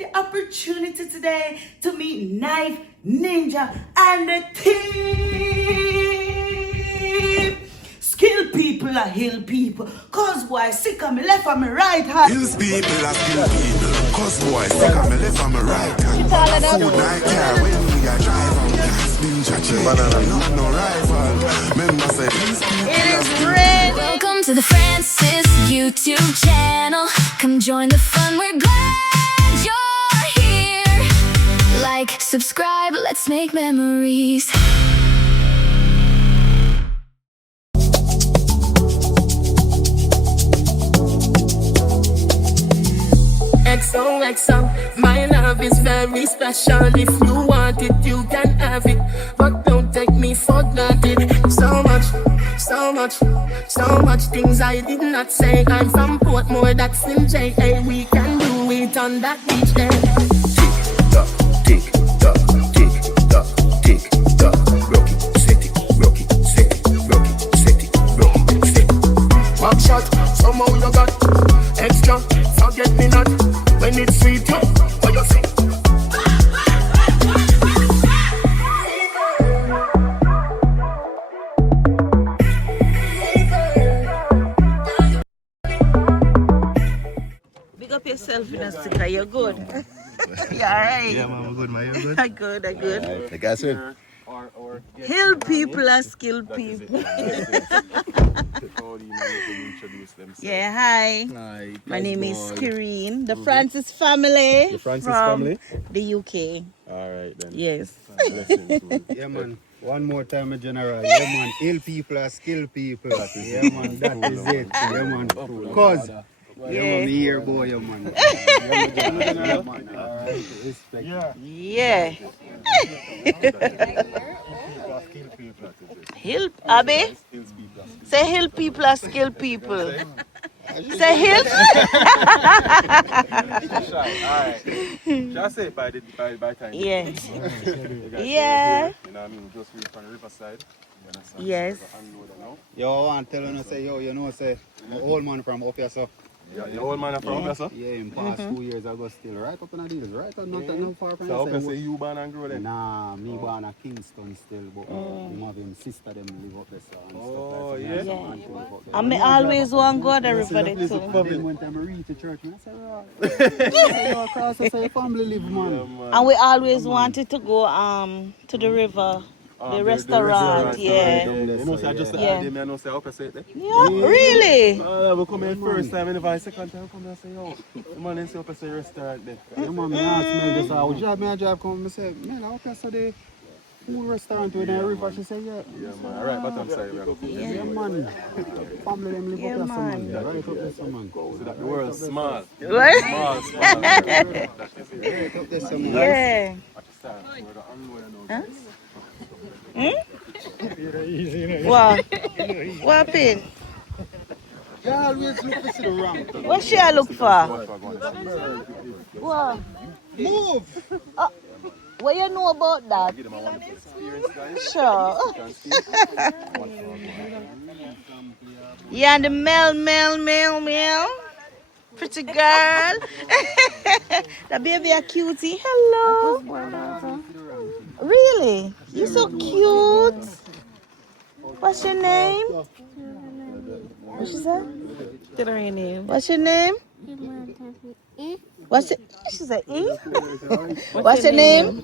the opportunity today to meet Knife, Ninja, and the team. Skill people are hill people. Cause boy, sick on me left and me right hand. Hills people are skill people. Cause boy, sick on me left on me right hand. Food night car when we a drive on gas. Ninja chain, not no rival. Remember say these people are skill people. Welcome to the Francis YouTube channel. Come join the fun, we're glad you're here. Like, subscribe, let's make memories. XOXO, my love is very special. If you want it, you can have it, but don't take me for granted. So much things I did not say. I'm from Portmore, that's in JA. We can do it on that beach there. Tick tock, tick tock, tick tock, tick tock. Rock it, set it, rock it, set it, rock it, set it, rock it, set it. Back shot, somehow you got extra. Forget me not when it's sweet. What you say? Big up yourself in a sticker, you're good. You alright? Yeah, man, I'm good, man. You good? I'm good, I'm good. Like I said, Hill people are skilled people. Yeah, hi. Hi, My name is Kireen, the Francis family. The Francis from family? The UK. alright then. Yes. Yeah, man. One more time, General. Yeah, man. Ill people are skilled people. Yeah, man. That is it. Yeah, man. Cause. Yeah, man. Me here, boy. Yeah, man. Yeah, man. Alright. Respect. Yeah. Hill, Abby? Say hill people are skilled people. Say hill. Alright. Just say by time. Yeah. You know Yeah. what I mean? Just reach from the riverside. Yes. Yo, I want to tell you, say, yo, you know, say, my old man from up here, so. Yeah, the old man from up, sir? Yeah, in past 2 years ago still. Right up in the deals, right? Not far from So, here, up say you born and grow then? Nah, me born at Kingston still, but him have him sister them live up there, so, and stuff like that. Yeah. So, auntie live up there. I may always want to go to the river there too. Then one time I reach the church, man, I say, right. I say, yo, cross, I say, family live, man. And we always wanted to go to the river. The restaurant, yeah. You know, say I just Yeah. I know say up say there. Yeah, really? We come in first time, and if I second time come and say, yo, the man in say up say restaurant there. Yeah, man, me ask me just how drive me come and say, man, how can I say the food restaurant with the river? She say, yeah. Yeah, man. Alright, but I'm sorry, we are going to Yeah, man. Family them live Yeah, up there, so, man. man. Right up there, so, man. so that the world small. What? Small. Yeah. Right up there, so, man. Yeah. Huh? What? What happened? You always look to see the ramp. What should I look for? What? Move! What you know about that? Sure. Yeah, and the male. Pretty girl. The baby a cutie. Hello. Really? You so cute. What's your name? What she said? Get her name. What's your name? What's it? She said E. What's your name?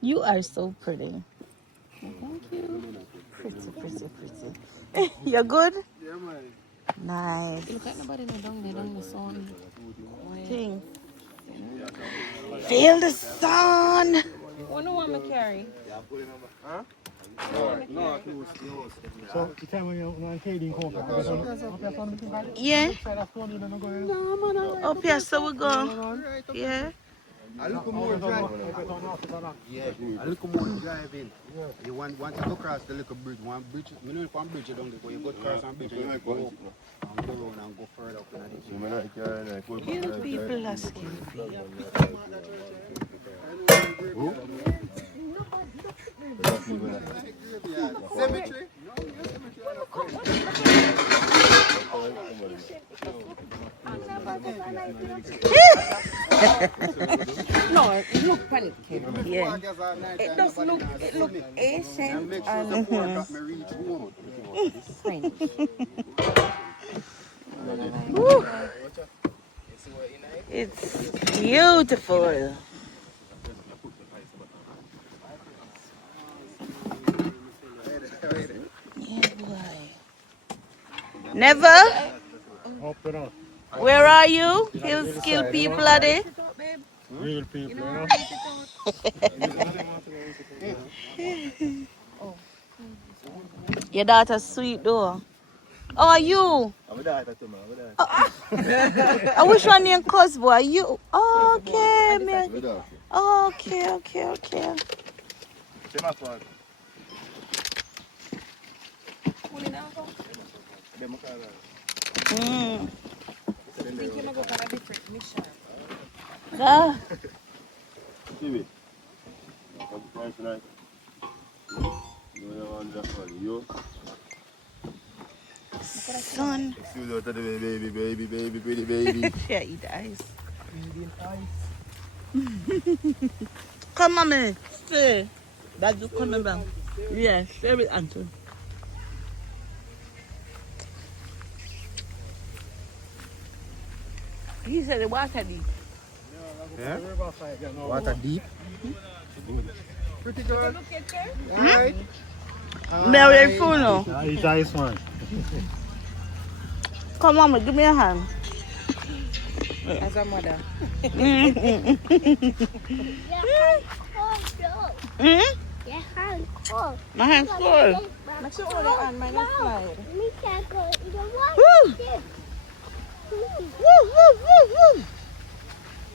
You are so pretty. Thank you. Pretty. You're good? Yeah, man. Nice. Look at nobody down the sun. Thing. Feel the sun. What do you want me to carry? Huh? So, the time when you're on Kading Coke, Yeah. Up here, so we go. Yeah. I look more drive. Yeah, I look more driving. You want to go across the little bridge. One bridge, you know, one bridge you don't go. You go across one bridge and you go up and go around and go further up in the You people are skilled. cemetery. Yeah. It does look Asian. Woo. It's beautiful. Yeah, boy. Never? Up and up. Where are you? Hill skill people are they? Real people, you know. Your daughter's sweet though. Oh, are you? I'm a daughter too, man. I wish one named Cosbo. Are you? Okay, man. Okay. Mm. Ah. Son. Baby. Yeah, eat the ice. Come, mommy. Stay. That's coming back. Yeah, stay with Anton. He said the water deep. Yeah? Water deep. Pretty girl. Right. Mary Funo. It's ice one. Come, mama, give me a hand. As a mother. Mm? Your hand cold. My hand's full. Make sure all the hand might not slide. Me can't go. You don't want Woo! to.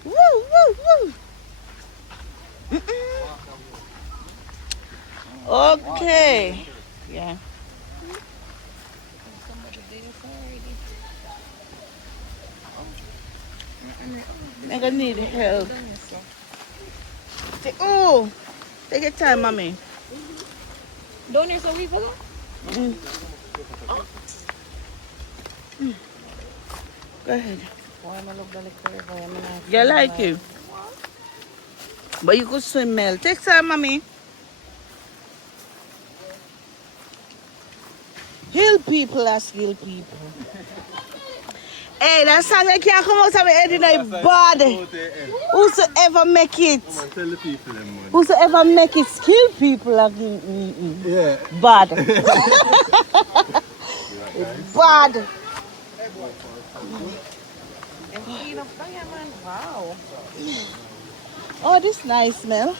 Woo! Okay. Yeah. I'm gonna need help. Oh, take your time, mommy. Down here so we go. Go ahead. Why am I look like a You like it? But you could swim, Mel. Take time, mommy. Hill people are skill people. Hey, that song I can't come out of my head in a body. Whosoever make it, Tell the people them, man. whosoever make it, skill people are Yeah. bad. Bad. Wow. Oh, this nice smell.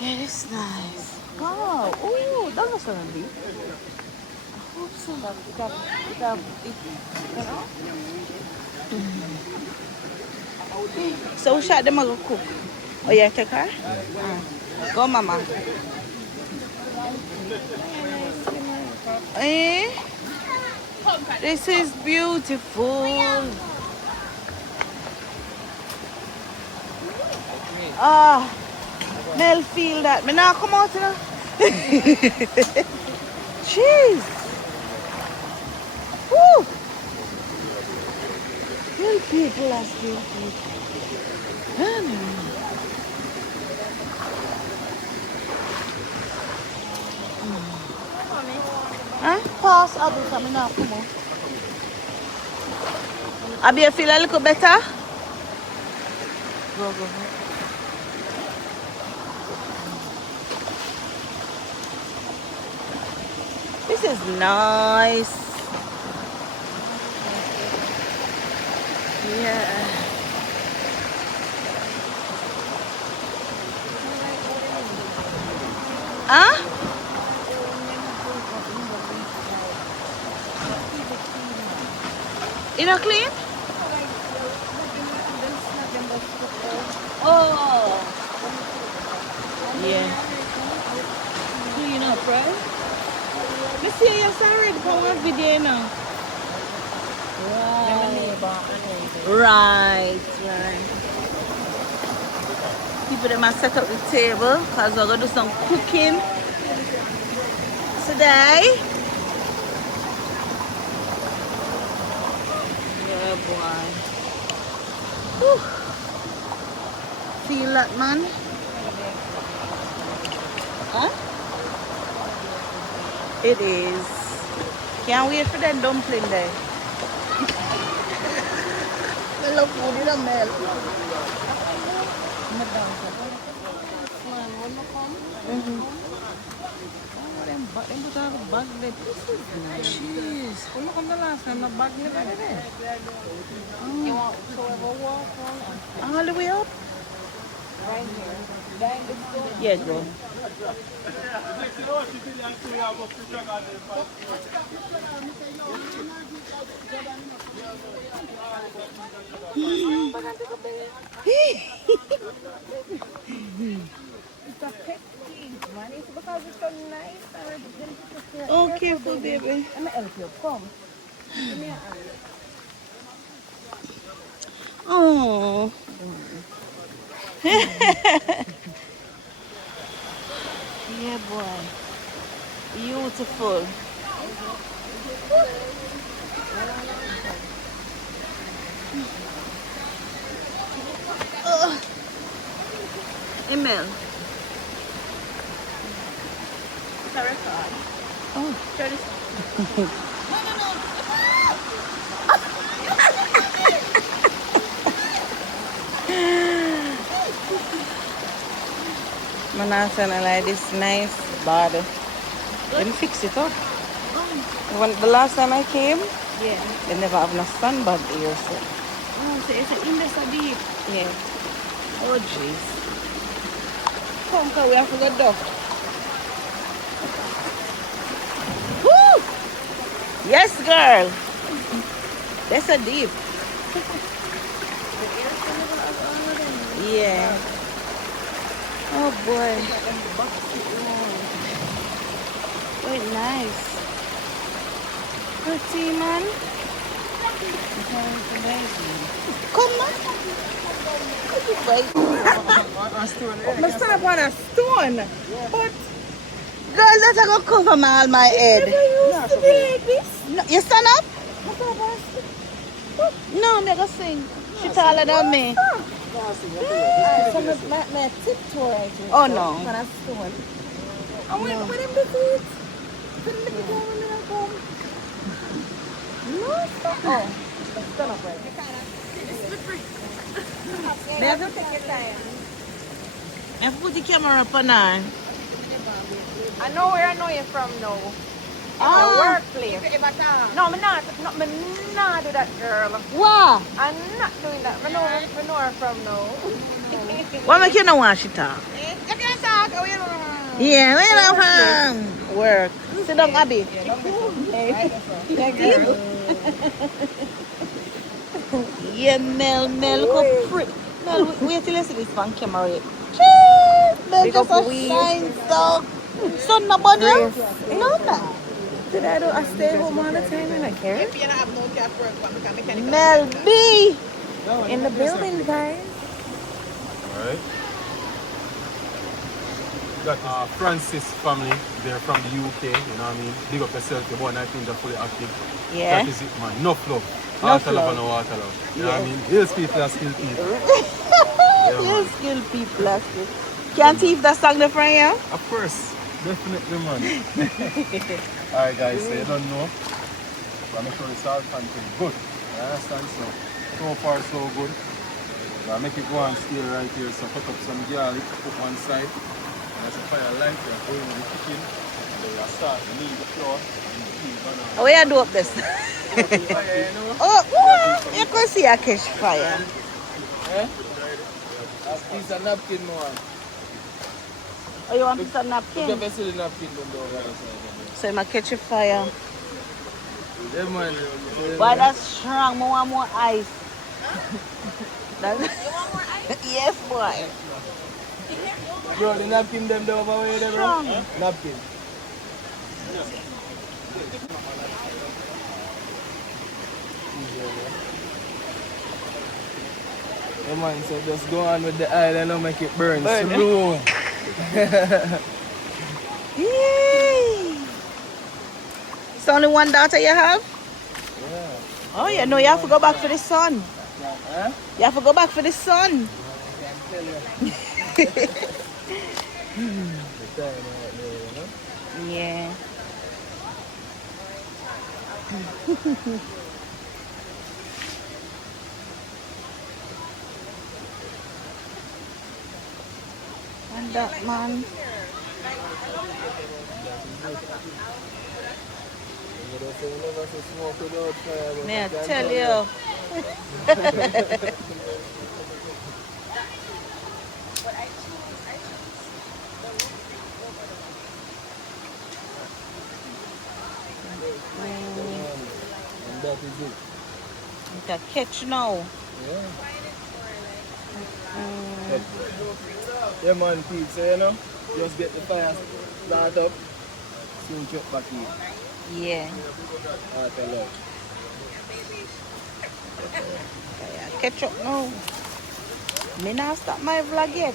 Yeah, this nice. Wow. Oh, that was lovely. I hope so. So we shot them a go cook. Oh, yeah, take her? Go, mama. Eh? This is beautiful. Ah, Mel feel that. Me now come out, you know. Jeez. Woo. Real people are still people. Huh? Pass Abby coming up. Come on. Abby, you feel a little better? Go. This is nice. Yeah. Huh? You not clean? Oh. Yeah. Clean up, right? Let's see your sorry for one video now. Right. People them are set up the table because we're gonna do some cooking today. Yeah, boy. Whew. feel that, man? Huh? It is. Can't wait for that dumpling there. I love food in a melt. Jeez. When you come the last time, the bag never there. You want to ever walk on? All the way up? Right here. Behind the store. Yeah, go. It's a pet peeve, man. It's because it's so nice. Oh, careful, baby. Let me help you. Come. Give me a hand. Oh. Yeah, boy. Beautiful. Emil. Sorry, Oh. Try this. Manhattan, I like this nice body. Let me fix it up. When the last time I came, Yeah. they never have no sunbed here, so Oh, so it's in there so deep. yeah. Oh jeez. Come, cause we have to go duck. Woo! Yes, girl. That's a deep. Yeah. Oh boy. Very nice. Pretty man. Come on. I stand up on a stone. But Girl, that's gonna cover all my head. I used to be like this. No, you stand up? I stand up on a stone. No, I'm gonna sing. She taller than me. So my tiptoe right here. Oh no. On a stone. I went with him to eat. Couldn't make it down when I come. No, stop. Oh, stand up right. It's slippery. They have to take your time. and put the camera up on her. I know where I know you from now. Ah. Your workplace. No, I'm not do that, girl. Wow. I'm not doing that. I know her from now. Why make you no want she talk? You can talk. Oh, you know. Yeah, we love her. Work. Sit down, Abby. Yeah, Mel, look how pretty. Mel, wait till you see this on camera. Mel Big just up a we. shine so. Sun no burn you? No, no. Did I do? I stay home all the time and I care. Mel B. In the building, guys. Alright. Got Francis family. They're from the UK, you know what I mean? Big up yourself, the one I think they're fully active. Yeah. That is it, man. Enough love. Enough Water love love. and no water love. You know Yeah. what I mean? These people are skilled people. You skill people, that's it. Can't thief that song there from you? Of course. Definitely, man. Alright, guys, so you don't know. I'm make sure the salt content good. You understand? So far, so good. So I make it go and stay right here. So cut up some garlic, put one side. And as a fire light, you're going in the kitchen. And then you start to knead the flour and the peel banana. Oh, you do up this. Oh, ooh, you can see a catch fire. Piece of napkin more. Oh, you want a piece of napkin? Put a vessel in napkin down. So you might catch a fire. Yeah, man. Why that's strong? I want more ice. That's... You want more ice? Yes, boy. Bro, the napkin them there over there, bro. Strong. Napkin. Yeah, man, so just go on with the oil and don't make it burn. Burn. Slow. Yay. It's only one daughter you have? Yeah. Oh, yeah, no, you have to go back for the sun. Huh? You have to go back for the sun. tell you. The time out there, you know? Yeah. And that man. You don't say you never see smoke without fire, but May I I can tell you? And that is it. It's a catch now. Yeah. Yeah, man, Pete, so you know, just get the fire start up, soon chuck back in. Yeah. After lunch. Catch up now. Me not stop my vlog yet.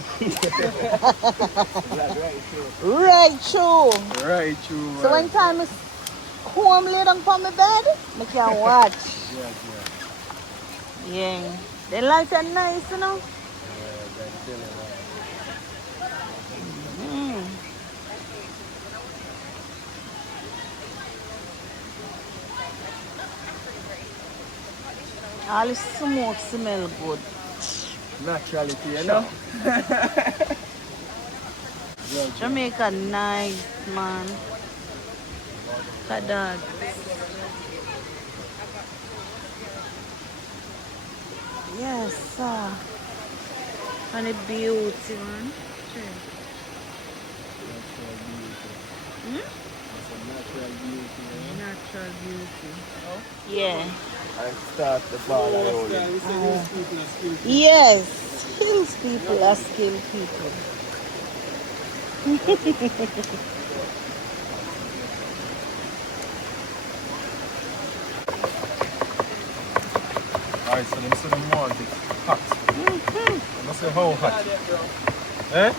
Right, true. Right, true. So when time is home lay down on my bed, I can watch. Yes, yeah. Yeah. The lights are nice, you know. Yeah, that's chilling, Mm. All the smoke smell good. Naturality, you know? Jamaica nice, man. Look at that. Yes, sir. And it beauty, man. Sure. Hmm? It's a natural beauty, you know? Natural beauty. Yeah. I start the ball rolling. Yes. Hills people are skilled people. Alright, so them say them want it hot. I say how hot? Eh?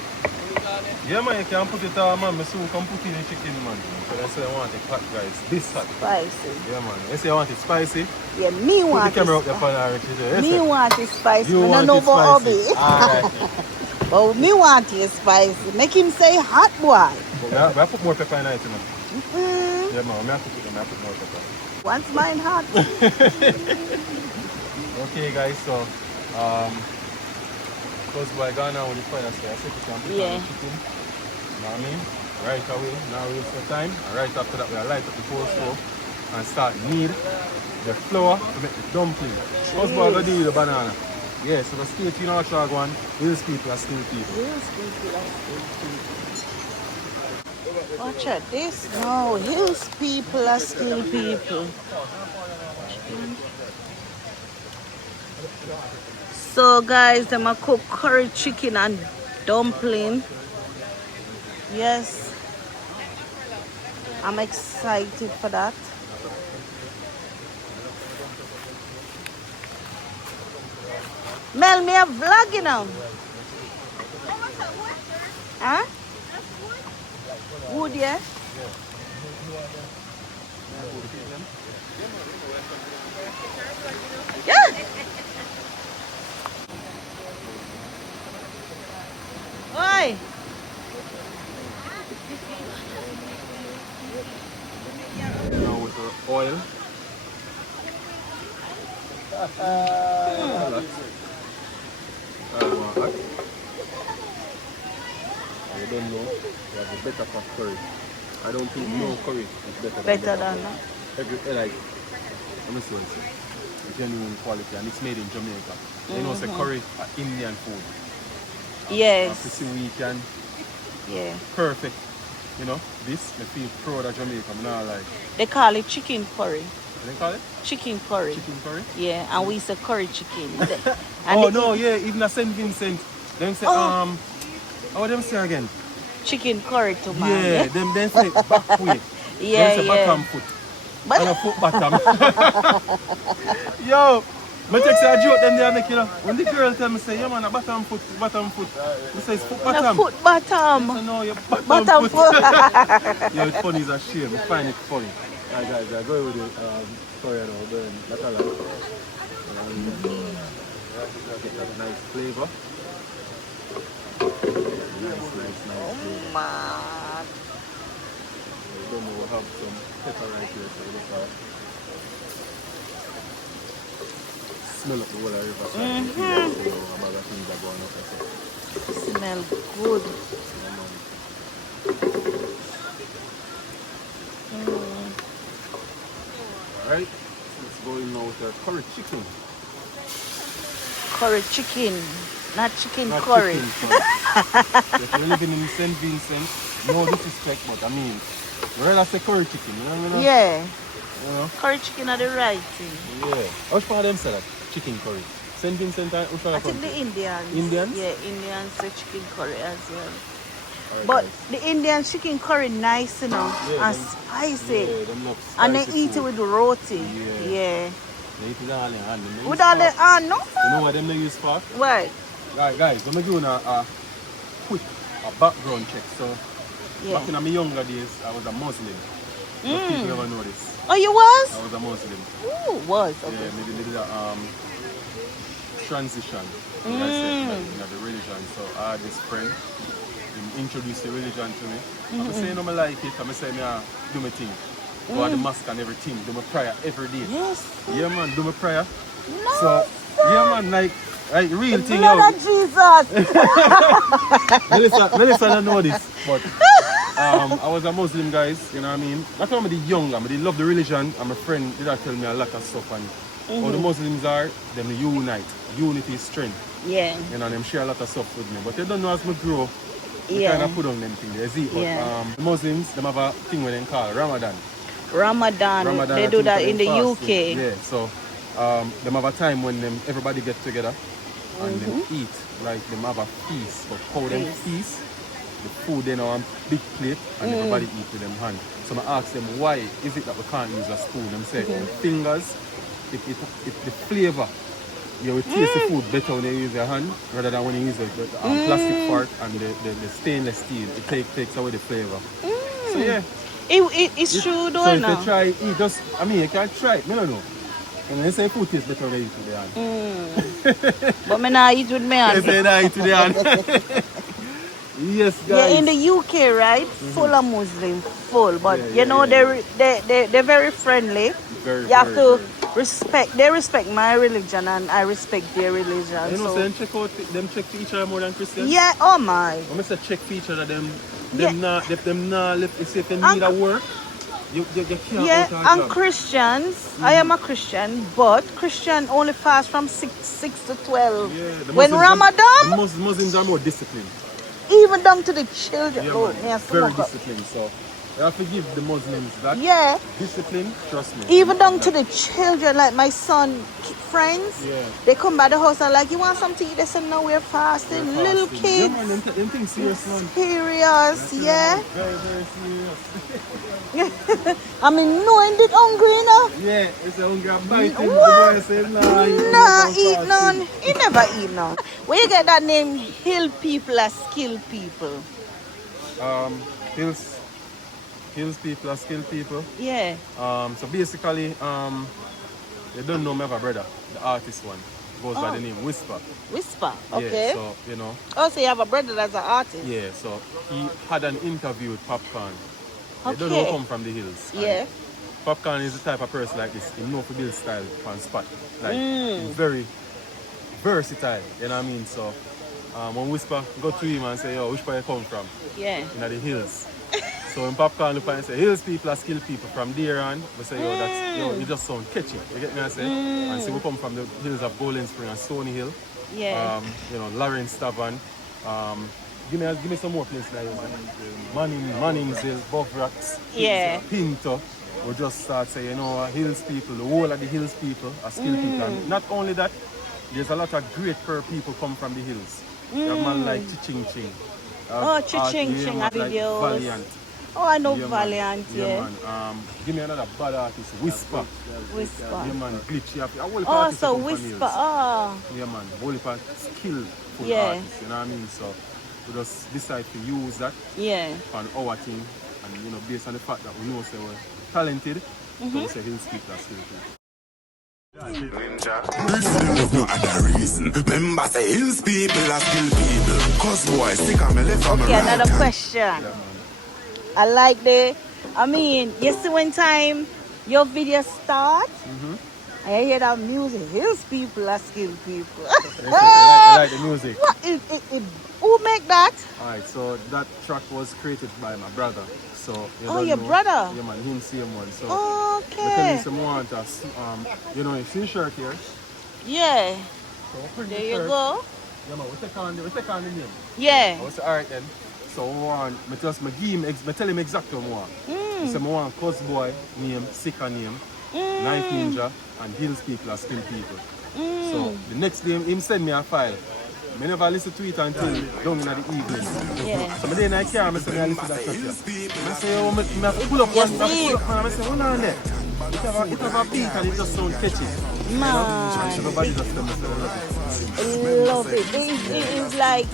Yeah man, you can put it on man, so you can put in the chicken man. So they say they want it hot guys. This hot. Spicy. Yeah man. You say you want it spicy? Yeah, me Put want the camera it. up there for the Me want it spicy. You I want don't know it about spicy. hobby. Alright. But me want it spicy. Make him say hot boy. But we have put more pepper in it, you know. Mm. Yeah man, we have to put more pepper. Once mine hot. Okay guys, so first boy gone on with the fire, so I said we can put on the chicken. You know what I mean? Right away, now we waste the time. And right after that we light up the coal stove and start knead the flour to make the dumpling. First boy gonna do the banana. Yeah, so the stay tuned our track one. Hills people are still people. Hills people are still people. Watch out this. No, hills people are still people. So guys, them a cook curry chicken and dumpling. Yes. I'm excited for that. Mel, me a vlog, you know. Huh? Wood, yeah? Yeah. Oi. Now with the oil. I don't know. You have a better pot curry. I don't think no curry is better than that. Every like, let me see what it says. Genuine quality, and it's made in Jamaica. You know, it's a curry, Indian food. Yes. Pretty weekend. Yeah. Perfect. You know, this I feel proud of Jamaica. I'm not like. They call it chicken curry. What do they call it? Chicken curry. Chicken curry? Yeah, and we say curry chicken. Oh no, yeah, even a St. Vincent. Them say how them say again? Chicken curry to man. Yeah, them say back way. Yeah, them say yeah. bottom foot. And a foot bottom. Yo, I text you a joke then they make, you know. When the girl tell me say, yeah man, a bottom foot. You say it's foot bottom. The foot bottom. I say, no, you're Bottom foot. Yeah, it's funny, it's a shame. I find it funny. Alright guys, I go with the curry now, burn. That's a lot. Get that nice flavor. Nice. Oh man. You don't know, we'll have some pepper right here, so we'll just smell up the whole riverside. You know, a bag of things are going up there. So. Smell good. Alright, let's go in now with our curry chicken. Curry chicken, not chicken Not curry. chicken curry. If you're living in St. Vincent, no disrespect, but I mean, rather say curry chicken, you know what I mean? Yeah, You know? curry chicken are the right thing. Yeah. Which part of them say that? Chicken curry. St. Vincent and which part I of think country? the Indians. Indians? Yeah, Indians say chicken curry as well. Alright, But guys. the Indian chicken curry nice, you know, Yeah, and them- spicy. Yeah, them love spicy And they eat it food. with roti. Yeah. Yeah. They eat it all in hand. Them With use all the fork. no. You know what them they use for? Right. Right, guys, I'm doing a quick background check. So, Yeah. back in my younger days, I was a Muslim. But people never know this. Oh, you was? I was a Muslim. Ooh, was. Okay. Yeah, maybe did a transition. Like I said, like, you know, the religion. So I had this friend. He introduced the religion to me. I'm saying I like it. I'm saying I do my thing. Go at the mosque and everything. Do my prayer every day. Yes. Yeah, man, do my prayer. No, So, yeah, man, like real thing. blood Yo. of Jesus. Melissa don't know this, but I was a Muslim, guys, you know what I mean? That's why I'm the young, I love the religion, and my friend did tell me a lot of stuff, and how the Muslims are, them unite. Unity is strength. Yeah. You know, them share a lot of stuff with me. But they don't know as me grow, they Yeah. kind of put on them things, they see. But Yeah. the Muslims, them have a thing where they call Ramadan. Ramadan. They I do think that for in the them UK. fasting. Yeah, so them have a time when them everybody get together and them eat, like them have a feast. But how them feast, the food they know on big plate and everybody eat with them hand. So I ask them why is it that we can't use a spoon? Them say fingers, if the flavor, you will taste the food better when you use your hand rather than when you use the plastic fork and the stainless steel. It takes away the flavor. So yeah. It's true though, So if no? you try eat just, I mean you can try it, I don't know. And they say food tastes better when you eat with the hand. But me not eat with me hand. They say that eat with the hand. Yes, guys. Yeah, in the UK, right? Full of Muslim, full. But Yeah, you know, they're very friendly. Very, You have very, to very. respect. They respect my religion, and I respect their religion. You know, so. so them check out them check for each other more than Christians. Yeah. Oh my. When I say check for each other, them Yeah. not if them not left. If they need a work, you can't Yeah, out a and job. Christians. I am a Christian, but Christian only fast from 6 to 12. Yeah, the When Muslims- Ramadan, the Muslims are more disciplined. even down to the children. Yeah, Oh, man. yes, Very disciplined. So you have to give the Muslims that Yeah, discipline. Trust me. even down to the children, like my son friends. Yeah. They come by the house and like, you want something to eat? They say, no, we're fasting. We're Little fasting. kids. Yeah, man, them things serious, man. Serious, yeah. Very, very serious. I mean, knowing it hungry, you know. Yeah, it's a hungry bite. What? The boy say, nah, you Nah, don't eat fast none. it. He never eat none. Where you get that name, hill people are skilled people? Hills people are skilled people. Yeah. So basically, they don't know me have a brother, the artist one. Goes by the name Whisper. Whisper, okay. Yeah, so, you know, Oh, so you have a brother that's an artist? yeah, so he had an interview with Popcorn. They don't know Okay. who come from the hills. And Yeah. Popcorn is the type of person like this. He know to build style on spot. Like, he's very versatile, you know what I mean? So, when Whisper go to him and say, yo, which part you come from? Yeah. In the hills. So when Popcorn look and say, hills people are skilled people, from there on, we say, yo, that's, yo, you just sound catchy. You get me I say? And so we come from the hills of Golden Spring and Stony Hill. Yeah. You know, Lawrence Tavern. Give me some more places like Manning's Hill, Buff Rocks, Yeah. Pinto. We just start saying, you know, hills people, the whole of the hills people are skilled people. And not only that, there's a lot of great people come from the hills. You have man like Chiching Ching. Oh, Chiching Ching, like videos. Valiant. Oh, I know Yeah, man. Valiant, yeah. Man. Give me another bad artist, Whisper. Whisper. Yeah, man, Glitch. You have a whole Oh, artist so come from Whisper, hills. oh. Yeah, man, whole heap of skillful Yeah. artists, you know what I mean? So we just decide to use that Yeah. on our thing, and you know, based on the fact that we know say we're talented, so we say hills people are skillful. Ninja. There's no other reason. Remember, say hills people are still people. Cause boy, stick on me left on me Okay, right. another question. I like I mean, you see when time your video start, and you hear that music, hills people are skilled people. You like the music? What? Who make that? Alright, so that track was created by my brother. So you Oh, don't your know. brother? Yeah man, him same one. So Okay. because some want us, you know, you see shirt here. Yeah. So we print There the you shirt. go. Yeah man, we take on the name. Yeah. I say alright then. So we want, I tell him exactly what I want. I say I want Cuz Boy name, Sika name, Knife Ninja, and Hills people are skin people. So the next day him send me a file. I never listen to it until down in the evening. Yeah. So I day in the car, I say I listen to that track. I say, oh, I have to pull up one, I say, what on there? It have a beat and it just sound catchy. Man. Everybody just tell me, so I love I love it. It is like,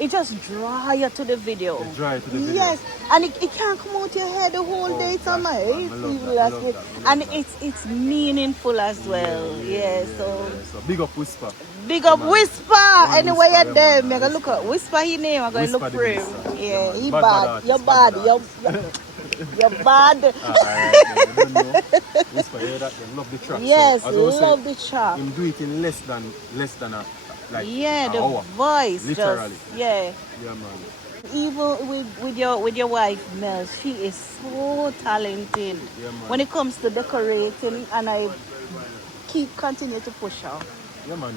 it just draw you to the video. it. Dry to the video. Yes, and it can't come out your head the whole day, summer. I love that. And it's meaningful as well. Yeah, so So big up Whisper. big up Whisper. Anyway, Whisper, you're there. man. I'm gonna look at Whisper his name. I'm gonna look Whisper for the him. Whisper. Yeah, he Bad bad. artist, You're bad bad. You're bad. Alright, I don't know. Whisper, you hear that? They love the track. Yes, so, as I was love saying, the track. him do it in less than a Yeah, an the hour. voice. Literally. Just, yeah. Yeah man. Even with your wife Mel, she is so talented Yeah, man. when it comes to decorating, and I continue to push her. Yeah man,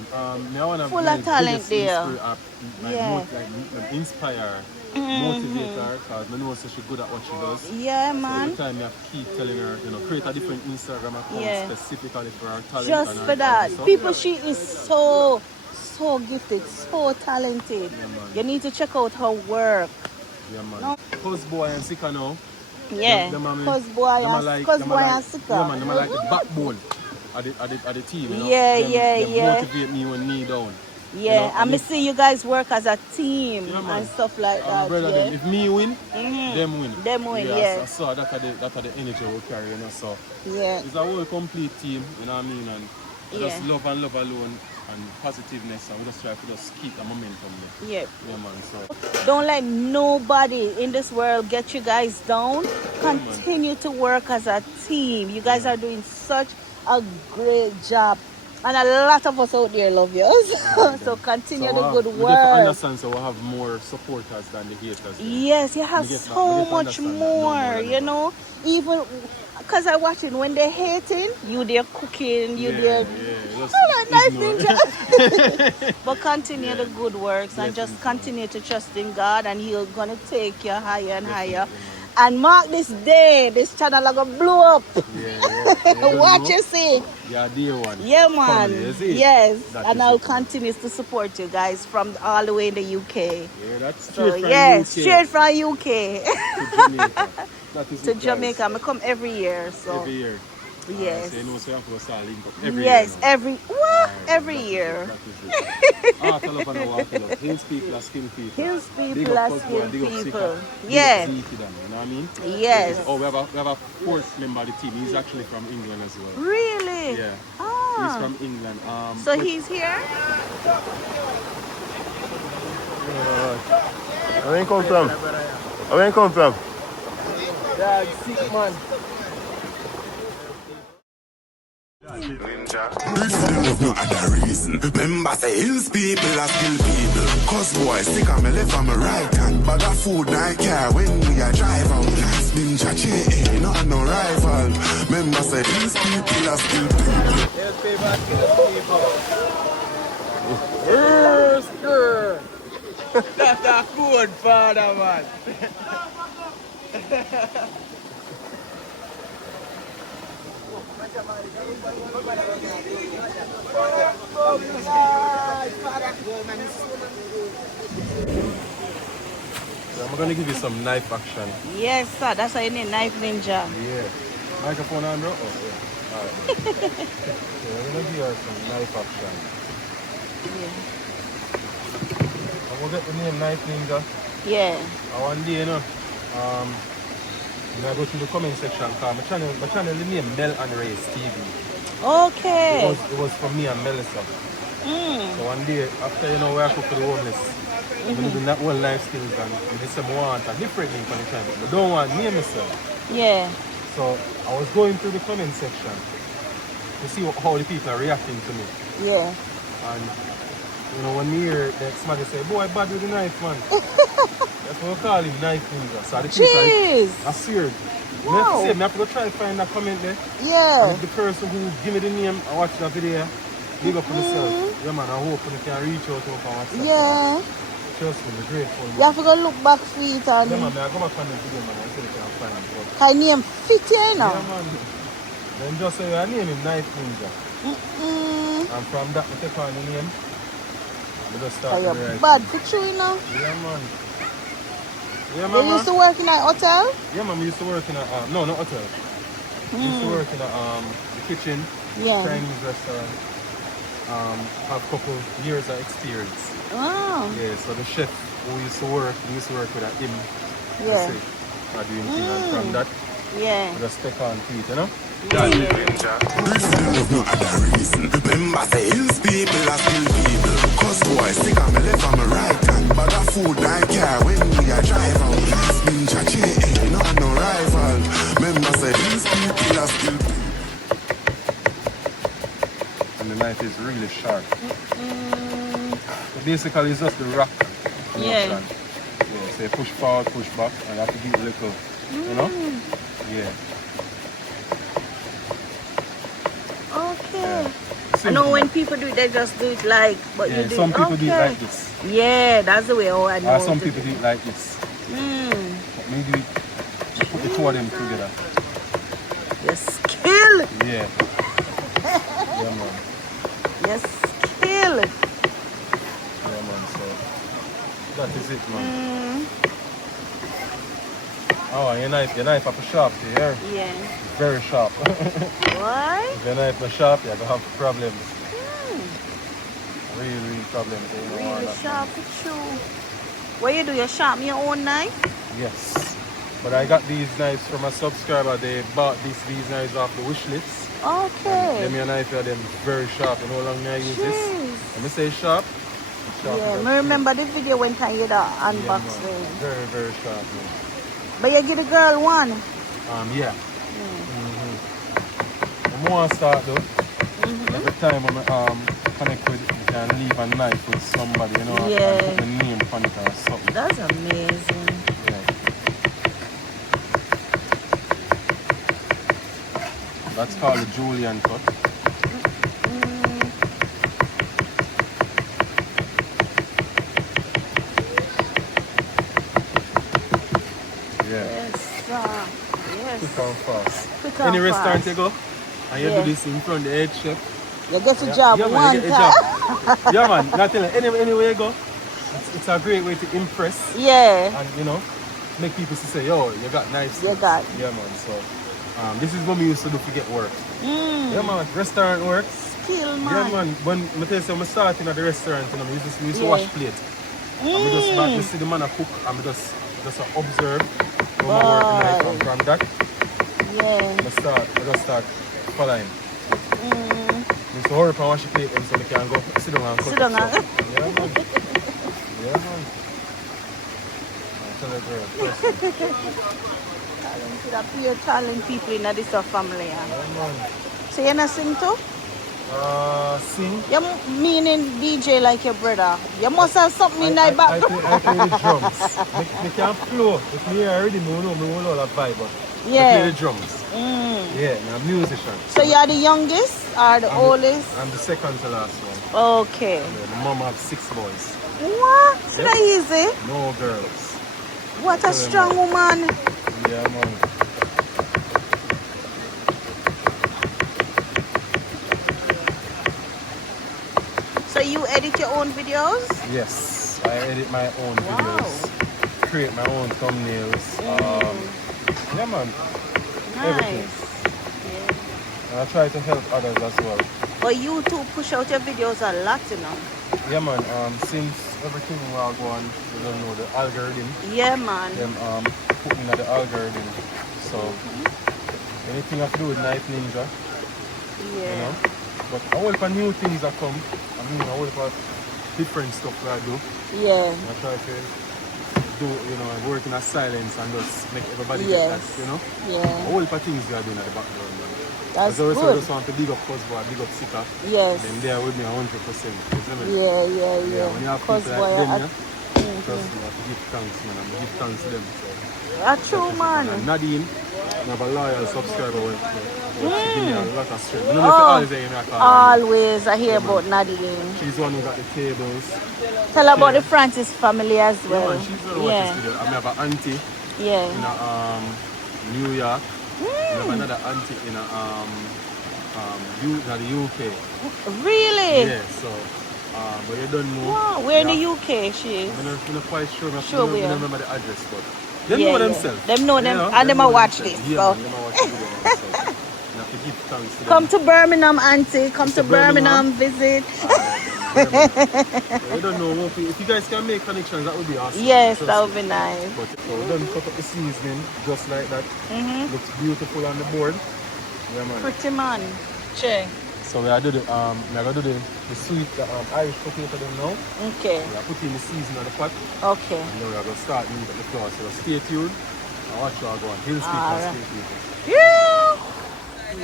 me I wanna Full be of the talent biggest there. inspire, Yeah. inspire, motivate her, because I know so she's good at what she does. Yeah, So man. every time I keep telling her, you know, create a different Instagram account Yeah. specifically for her talent. Just and for her that, stuff. people, she is so gifted, so talented. Yeah, man. You need to check out her work. Yeah man. No. Cuz Boy and Sika now. Yeah, them are me- Cuz Boy them are and like- Cuz them Boy are like- and Sika. Yeah man, them are like the backbone of the team, you know. Yeah, them, yeah, them yeah. motivate me when me down. Yeah, You know, and me see you guys work as a team Yeah, man. and stuff like And that. brother, Yeah. them, if me win, them win. Them win, Yeah. yes. I saw that are the energy we carry, you know. So Yeah. it's a whole complete team, you know what I mean? And Yeah. just love and love alone and positiveness, and we just try to just keep the momentum there. Yeah. Yeah man. So Don't let nobody in this world get you guys down. Continue to work as a team. You guys are doing such a great job. And a lot of us out there love you. So continue the good we get to work. understand, so we have more supporters than the haters. there. Yes, you have We get that- so we get to much understand that no more more, than you ever. know. Even because I watch it when they're hating, you they're cooking, you Yeah, they're just oh, that nice ignore. ninja. But continue the good works and Yes, just yes, continue to trust in God, and He'll gonna take you higher and higher. And mark this day, this channel are gonna blow up. Yeah. Watch you see. Yeah, dear one. Yeah, man. Family, you see? Yes, That and is I'll it. continue to support you guys from all the way in the UK. Yeah, that's So straight from yes, UK straight from UK to Jamaica. That is to it, guys. Jamaica. I come every year. So Every year. yes, So you know, so you have to start link up every yes, year. now. every what? Every That is year. it, that is it. Heart love and heart love. Hills people are skin people. Hills Big people up are Cuz Boy, skilled big up people. Sika, big up Yeah. Zeke them, you know what I mean? Yes. Oh, we have a fourth member of the team. He's actually from England as well. Really? Yeah. He's Ah. from England. So but- he's here? Where you come from? Where you come from? Yeah, sick man. Ninja. There's no other reason. Remember, say hills people are still people. Cause boy, stick on me left on me right hand. Bag of food, I care when we are drive out. Ninja J, not no rival. Remember, say hills people are still people. Let's pay back to the people. That's a good father, man. So I'm going to give you some knife action. Yes, sir. That's why you need knife ninja. Yeah. Microphone on, bro? Oh, yeah. Alright. So I'm going to give you some knife action. I'm going to get the name Knife Ninja. Yeah. I one day, you know, I go to the comment section because my channel name Mel and Ray's TV. Okay. It was from me and Melissa. So one day, after you know where I cook for the homeless, I'm doing that whole life skills and I just say I want a different thing for the channel. I don't want name myself. Yeah. So I was going through the comment section to see how the people are reacting to me. Yeah. And you know, when me hear that somebody say, boy, bad with the knife, man. That's what we call him, knife ninja. So the people are serious. Wow. I have to go try to find that comment there. Yeah. And if the person who give me the name and watch that video, big up on yourself. Yeah, man, I hope you can reach out to me on WhatsApp. Yeah. Trust me, I'm grateful. Man. You have to go look back for it. And yeah, man, I go back on the video, man. I see if I can find it. But her name fit here now. yeah, man. Then just say your name is Knife Ninja. And from that, I take on the name. I just start So the you're right bad thing. for true now. Yeah, man. Yeah, You man. used to work in a hotel? Yeah, man, we used to work in a, no, not hotel. We used to work in a, the kitchen, Yeah. Chinese restaurant. Have a couple years of experience. Wow. Yeah, so the chef who used to work with him. Yeah. Doing things and from that, Yeah. we just take on to it, you know? There's no other reason. Remember, say hills people are still people. Cause boy, stick on my left and my right hand. But that food I care when we are drive out. Last ninja chain, not no rival. Remember, say hills people are still people. And the knife is really sharp. So basically, it's just the rock motion. Yeah. Yeah, so you push forward, push back, and you have to do a little, you know? Yeah. Okay. Yeah. I know when people do it, they just do it like, but Yeah, you do some it. people do it Okay. like this. Yeah, that's the way how I know. Some to people do do it like this. Mm. But me do it, put the two of them together. Your skill. Yeah. Yeah, man. Your skill. Yeah, man. So that is it, man. Oh, your knife up sharp, you hear? Yeah. Very sharp. Why? If your knife is sharp, you're gonna have problems. Real problems. You know, all Really that, sharp true. What you do? You sharpen your own knife? Yes. But I got these knives from a subscriber. They bought these knives off the wish list. Okay. Them your knife are them very sharp. You know how long I use this? Jeez. When I say sharp, it's sharp. Yeah, as I remember the video when I hear the Yeah, unboxing. man. Very, very sharp, man. But you give the girl one. Yeah. I want to start though. Every time I'm connect with, you can leave a knife with somebody, you know, Yeah. and put the name on it or something. That's amazing. Yeah. That's called a Julian cut. Yeah. Yes, sir. Yes. Quick and fast. Quick Any and restaurant fast. you go, and you Yeah. do this in front of the head chef. You get a job yeah, man, one you get a time. job. Yeah, man. Not tell you, anywhere you go, it's a great way to impress. Yeah. And, you know, make people say, yo, you got nice You skills. got. Yeah, man. So, this is what we used to do to get work. Yeah, man. Restaurant work. Skill, man. Yeah, man. When I tell you, when I started at the restaurant, you know, we used to Yeah. wash plate. And we just back to see the man a cook, and we just observe how my work knife, and from that, Yeah. I just start following. We used to hurry up and wash the plate so we can go sit down and cut. Sit down it. and- Yeah, man. Yeah, man. I tell you, girl, trust me. Talented, appear talent people in this family. Yeah, man. So you not sing too? Sing. You meaning DJ like your brother. You must have something in that I background. play the drums. Me can flow. If me already know me all that vibe. But I Yeah. play the drums. Yeah, I'm a musician. So you are the youngest or the oldest? I'm the second to last one. Okay. Yeah, my mom has 6 boys. What? Should Yep. I easy? No girls. What a strong woman. Yeah, man. So you edit your own videos? Yes, I edit my own videos, create my own thumbnails. Yeah, man. Everything. Nice. And I try to help others as well. But you too push out your videos a lot, you know. Yeah, man. Since everything will go on, you don't know the algorithm. Yeah, man. Them putting in the algorithm So anything I do with Knife Ninja, you know. But a whole heap of new things that come. I mean, a whole heap of different stuff that I do. Yeah. I try to do, you know, work in a silence and just make everybody get that, you know. Yeah. A whole heap of things we are doing at the background. That's I always good. just want to big up Cosboy, big up Sika. Yes. Then they are with me 100%. You see me? Yeah. When you have people like them, yeah, trust me, I have to give thanks, man. I give thanks to them. So. That's true, man. And Nadine, I have a loyal subscriber with she give me a lot of strength. You know, always hear me call her. Always, I hear about Nadine. She's the one who got the tables. Tell about the Francis family as well. Yeah, man, she's the one who watches video. I have an auntie in New York. I have another auntie in the UK. Really? Yeah, so but you don't know. Wow, where in the UK she is? I'm not quite sure. I Sure don't remember the address, but they know themselves. Them know them, and them a watch this. Yeah, So. them a watch the video. So, you have to give thanks to them. Come to Birmingham, auntie. Come to Birmingham, visit. I don't know if you guys can make connections, that would be awesome. Yes, that would be nice. But so we done cut up the seasoning just like that. Looks beautiful on the board. Yeah, man. Pretty man. Che. So we are do the sweet Irish potato them now. Okay. We are putting the seasoning on the pot. Okay. And then we are going to start moving the flour. So stay tuned. And watch how I go on. Hill Street and stay tuned.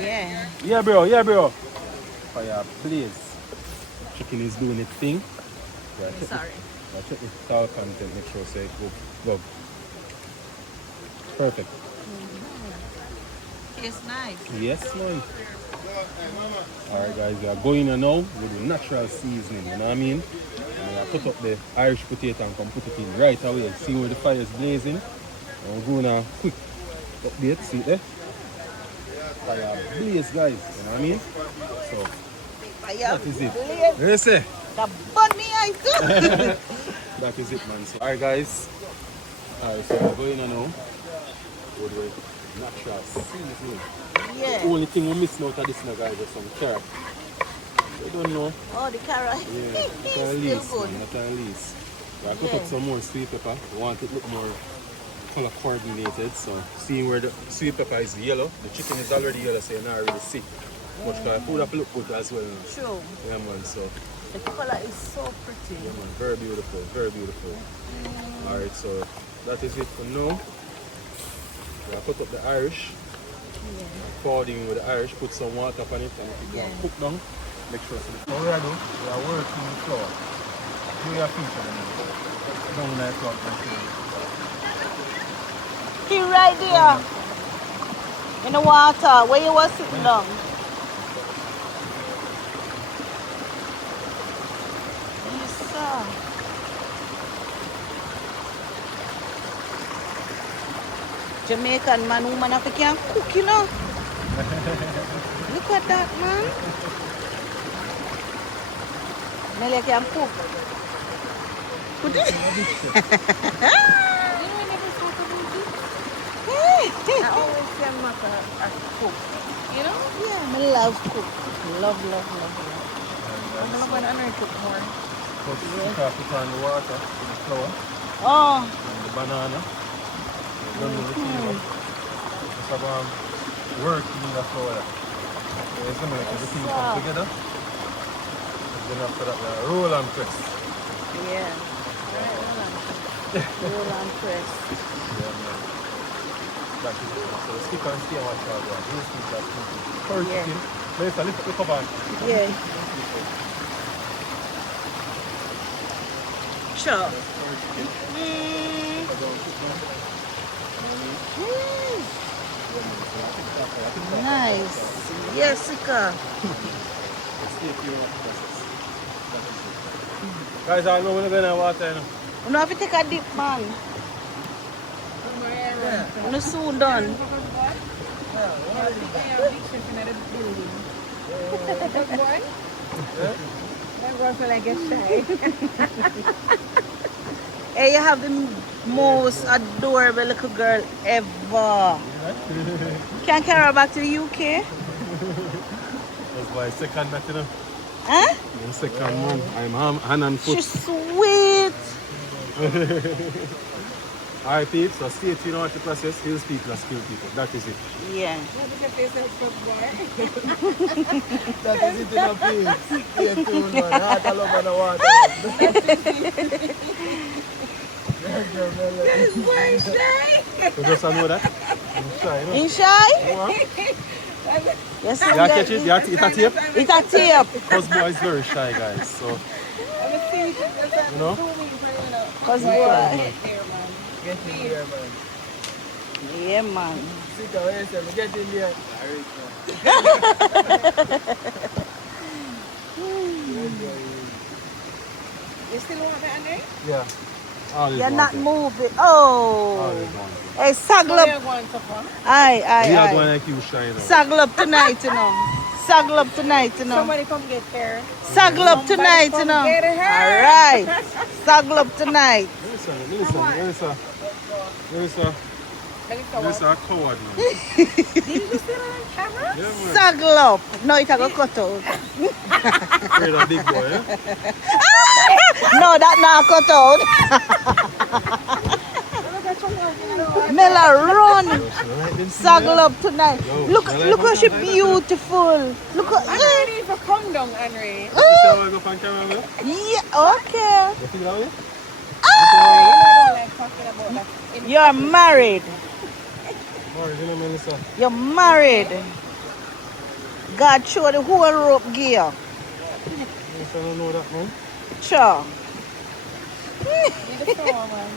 Yeah. Yeah, bro. Fire, please. Chicken is doing its thing. Sorry. I check the sour content, make sure it's good. Perfect. It's nice. Yes, man. Alright, guys, we are going in now with the natural seasoning, you know what I mean? And I put up the Irish potato and come put it in right away. See where the fire is blazing. And we're going to quick update, see it there? Fire blaze, guys, you know what I mean? So, that is it. Yes, sir. The bunny I do. That is it, man. So, alright, guys. Alright, so we're going on now with the natural seasoning. Yeah. The only thing we're missing out of this now, guys, is some carrot. I don't know. Oh, the carrot. Yeah, not at least. Not at least. I put up some more sweet pepper. I want it to look more color coordinated. So, seeing where the sweet pepper is yellow, the chicken is already yellow, so you're not really see much color. Food have to look good as well. True. Yeah, man. So, the color is so pretty. yeah, man. Very beautiful. Very beautiful. Alright, so that is it for now. I put up the Irish. Pouring with the Irish, put some water on it and if it cook down, make sure it's the flour. What we are working with flour. Do your feature down like that. He right there. In the water, where you was sitting down. Yes, sir. Jamaican man, woman, if you can't cook, you know. Look at that, man. Nelly can cook. Could you? I always say I'm not a cook. You know? Yeah, I love cook. Love. I'm not going to learn to cook more. Put on the water, the flour, Oh. and the banana. Just have work in the flour. So it's going to make everything come together. And then after that, roll and press. Yeah. Roll and press. Yeah, man. That is it. So stick and stay and watch how it goes. Curry chicken. Let's lift up the cover. Yeah. Sure. Nice. Jessica. Guys, I know we're going to water. You know. You know, if you take a dip, man. You're soon done. Hey, you have the most adorable little girl ever. Can't carry her back to the UK? That's my second that, you know. Huh? My second mom. I'm hand and foot. She's sweet. Alright, peeps, so stay tuned on the process. Skills people are skill people. That is it. Yeah. That is it in a piece. Stay tuned, man. Heart of love and a water. So just know that. I'm shy, you know. In shy? What? Yes, You catch it? You it's a tape? It's a tape. Cause boy is very shy, guys. So, you know? Cause boy. Get in there, man. Yeah, man. Sit down yourself. Get in there. You still want that, Andre? Yeah. Always You're want not it. moving. Oh. Always want it. Hey, saggle Where you up. going to come? Aye, We are aye, going aye. like you shy, you know. Saggle up tonight, you know. Saggle up tonight, you know. Somebody come get her. Saggle up tonight, you know. Get her. Alright. Saggle up tonight. Listen. Melissa a coward, man. Did you just see that on camera? Yeah, man. Saggle up. No, it's a go cut out. Afraid of big boy, eh? No, that not cut out. Mela, run. Saggle up tonight. Look how she beautiful. Look how. I need to come down, Henry. You see how I go on camera, man? Yeah, okay. You feel that way? I don't like talking about that. You're married. Married, you know, Melissa. You're married. God show the whole rope gear. Melissa don't know that, man. Sure. Need a phone, man.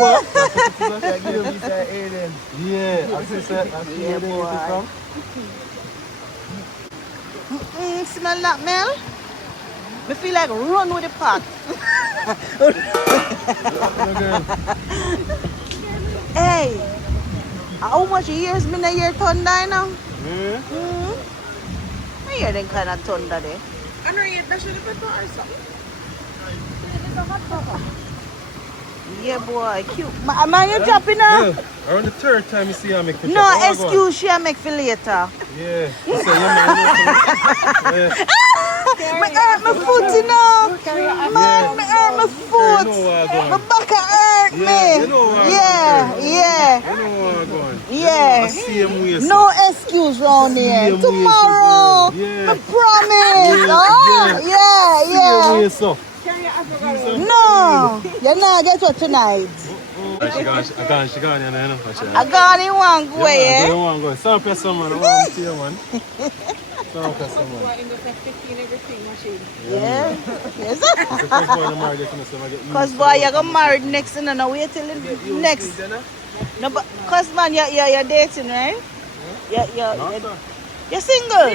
What? Aiden. Yeah, I see that. I see Yeah, where they boy. get it from. Smell that, Mel? Me feel like run with the pot. Hey, how much years me na hear thunder now? Yeah. I hear them kind of thunder there. Henry, you dash the pepper or something? It's a hot pepper. Yeah, boy, cute. Man, you dropping now? Yeah. Around the third time you see her make me No chop. Oh, go on. excuse, she make for later. Yeah. You say, yeah, man. Yeah. Me hurt my foot, you know. Man, me hurt my foot. You know where I go. My back hurt me. Yeah, you know where I go. Yeah. You know where I'm going. Yeah. I see him way, so. No excuse round here. Same way, Tomorrow. so, yeah. I promise. Yeah, Oh, yeah. Same way, so. No, you're not get what tonight. She gone, you know. I got in one Yeah, way, man, eh? don't want to go. Some person, man. I want to see you, man. Some person, man. Yeah. Yes. Because boy, I'm married, you know, so I get Cause boy, you got married next and then wait till the next. No, but cause man, you're dating, right? You're single.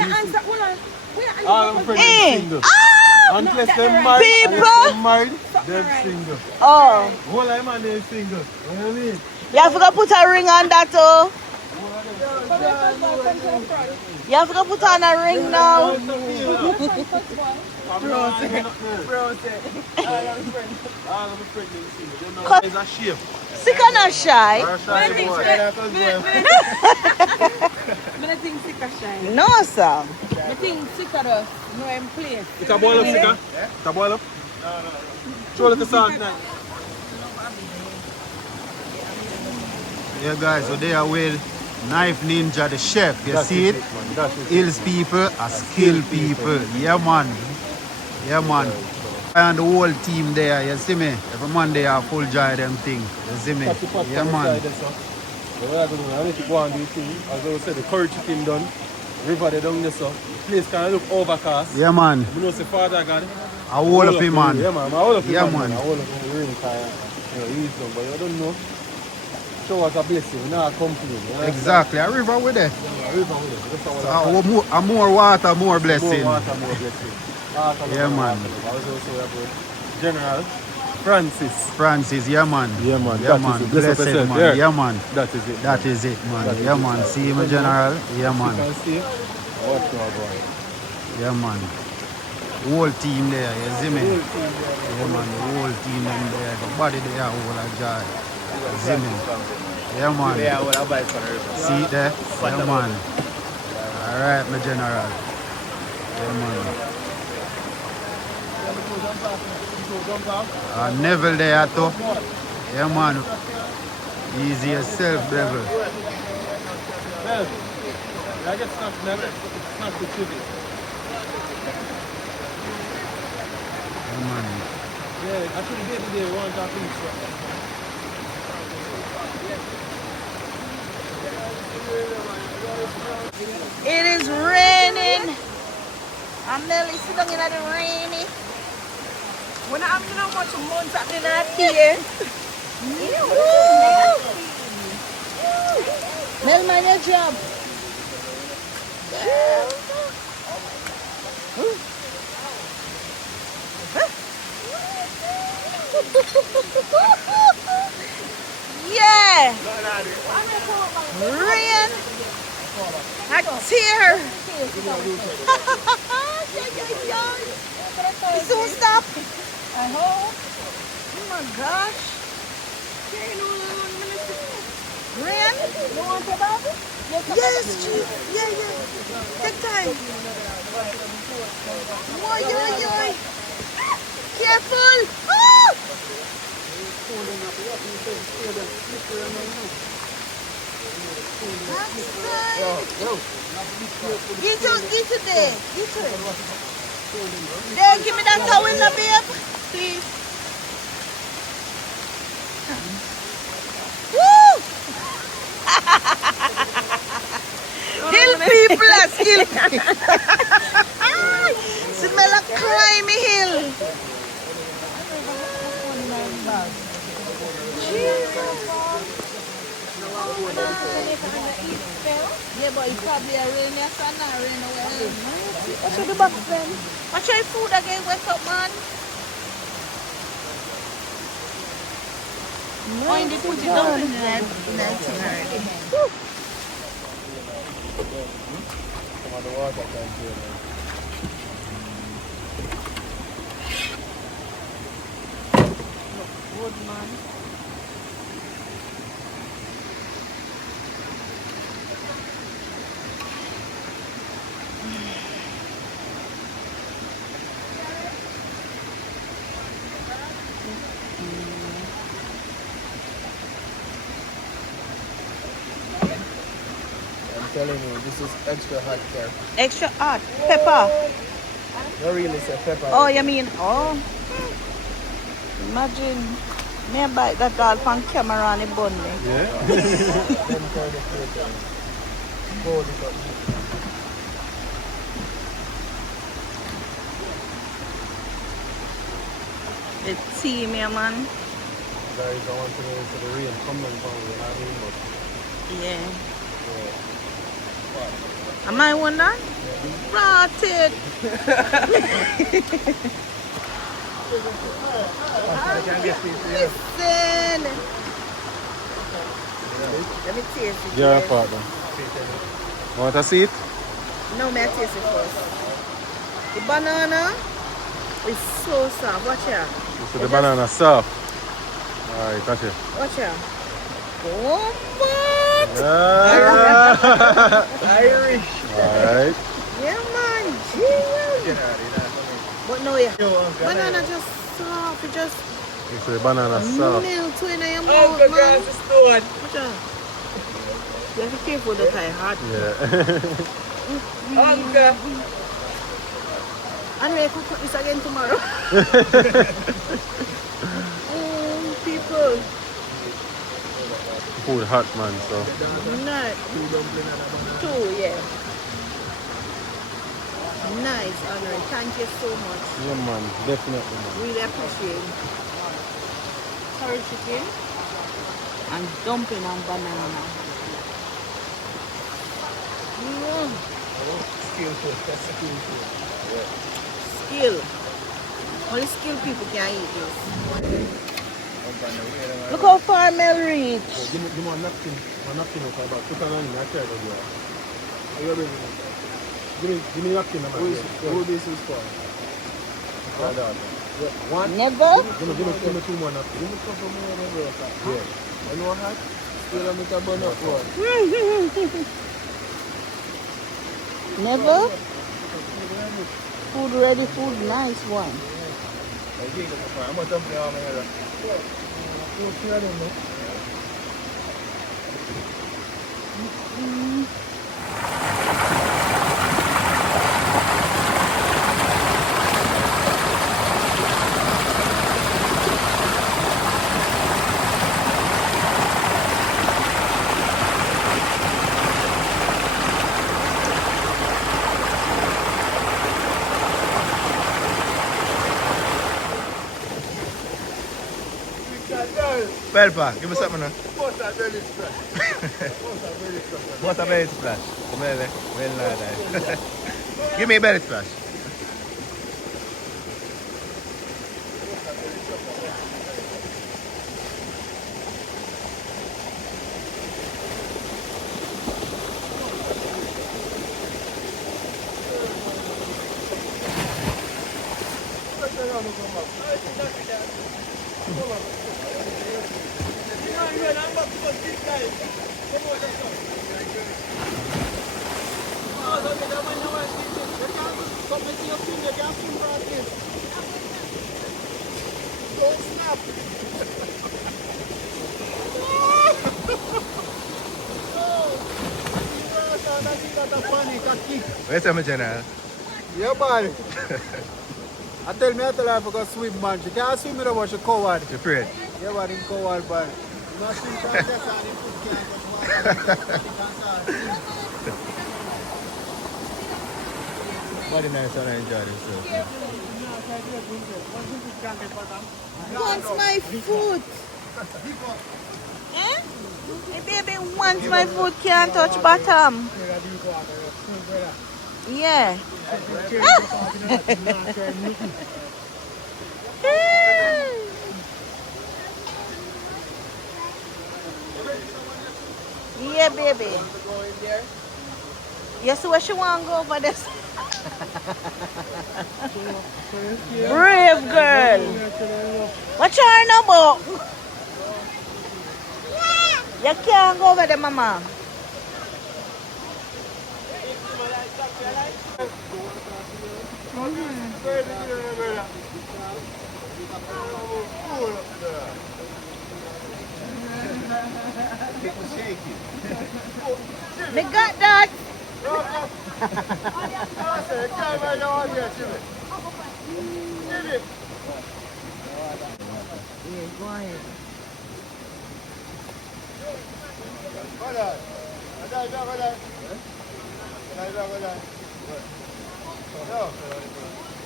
All of my friends Eh. are single. Unless they're married, they're single. Oh, Whole of man is single. You know what I mean? you have to go put a ring on that, oh. You have to go put on a ring now. All of my friends are single. They know it's a shame. Sick and not shy. Or shy boy. I think sick of shine. No, sir. I think sick of us. No, I'm playing. It's a boil up, Sika? It's a boil up? Throw the salt now. Yeah, guys, so they are with Knife Ninja, the chef. You see it? Man. That is Hills people are skill people. Yeah, man. Yeah, man. And the whole team there, you see me? Every man they are full joy them thing. You see me? Yeah, man. So what I'm going to do, I need to go and do thing. As I said, the curry chicken done. River they down there, so the place kind of look overcast. Yeah, man. You know, say Father God. I hold up him, man. Yeah, man. I hold up him, Yeah, man. man. I hold up him. The rain kind of, he's done, but you don't know. Show us a blessing. We not complain. You know? Exactly. A river with it. A river with it. That's So, how more water, more blessing. more water, more blessing. Yeah, man. I was also about General Francis. Francis, yeah, man. Yeah, man. Yeah, That man. is it. That's what I Blessed, said man. there. Yeah, man. That is it. That is it, man. That is Yeah, it. man. See him, General. Yeah, You man. can see what's going on. Yeah, man. Whole team there, you see me? Yeah, man. The whole team them there. The body there, all a joy. You see me? Yeah, man. Yeah, what I buy for her. See it there? Yeah, man. All right, my General. Yeah, man. Neville there too. Yeah man. Easy yourself, Neville. Well, I get snapped never. Snapped the chili. Yeah man. Yeah, I should get today one talking. It is raining. I'm nearly sitting in the rainy. When I'm you know much months I've been out here. Mel, mind your job. Yeah. Rain. A tear. It soon stop. I hope. Oh my gosh. Rain. You want a baby? Yes, Chief. Yeah. Take time. Oi. Careful. Oh! Get to there. Get to it. There, give me that towel, babe. Please. Woo! Hill people are skill. Smell like climby hill. Yeah, but it's probably a rain yes or not rain away. What should the box then? What should food again wake up, man? No, you put it down in that thing already. Some of the water container. Good man. I'm telling you, this is extra hot care. Extra hot. Pepper. Not really say pepper. Oh, you mean, imagine me bite that all from camera on the bun. Then turn the plate on. Fold it up. The tea, me man. Guys, I want to know if the rain coming from you, know what I mean? But Yeah. Am I one that? Rotted. Listen. Let me taste it. yeah, first. partner. Want to see it? No, may I taste it first. The banana is so soft. Watch here. So the banana soft. Alright, touch it. Watch here. Oh, what? Irish. Alright. Yeah, man. Gee. But no, yeah. Banana just soft. It just So the banana soft. melt in your Oh, mouth, good man. girls, it's good. Watch out. You have to be careful that I hot. Yeah. Uncle. And we could cook this again tomorrow. People. Food hot, man, so. No. Two, yeah. Nice, Henry. Thank you so much. Yeah, man, definitely, man. Really appreciate it. Curry chicken and dumpling and banana. Skill food. That's a skill food. Skill. Only skilled people can eat this. Look how far Mel reach. Give me one napkin. One napkin okay, but put on in, I try to do it. Are you ready? Give me napkin, man. Who this is for? My daughter. One? Never? Give me two more napkins. Give me a couple more than that. Yeah. You know what? Still a bit of bun up one. Never? Food ready, food nice one. I'm going to dump the arm here. Pelpa, give me something now. Butter belly splash. Butter belly splash. Well nice. Give me a belly splash. Where's my general? Yeah, man. I tell me I tell her I go swim, man. She can't swim without what she coward. You afraid? Yeah, man, him coward, man. You know, swim contest and him foot can't touch water. Very nice and I enjoyed it. Wants my foot. Eh? My baby wants my foot, can't touch bottom. Yeah. Yeah, baby. You see where she want to go over this? Brave girl. What's your number? You can't go over there, mama. Me got that.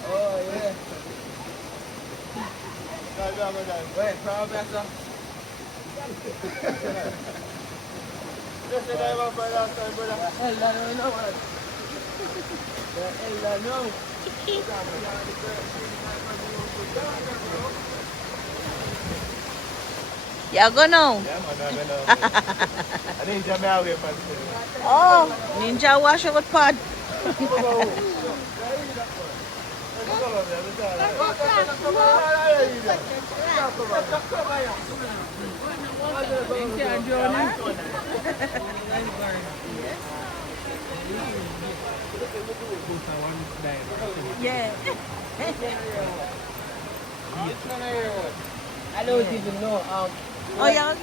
Oh, yeah. Wait, proud master. Just the name of my last time, brother. Hell, I don't know what. Hell, I know. You go now? Yeah, man, I know. I didn't jump out here, man. Oh, ninja wash with pad. Yeah. I don't even know. Oh, yeah.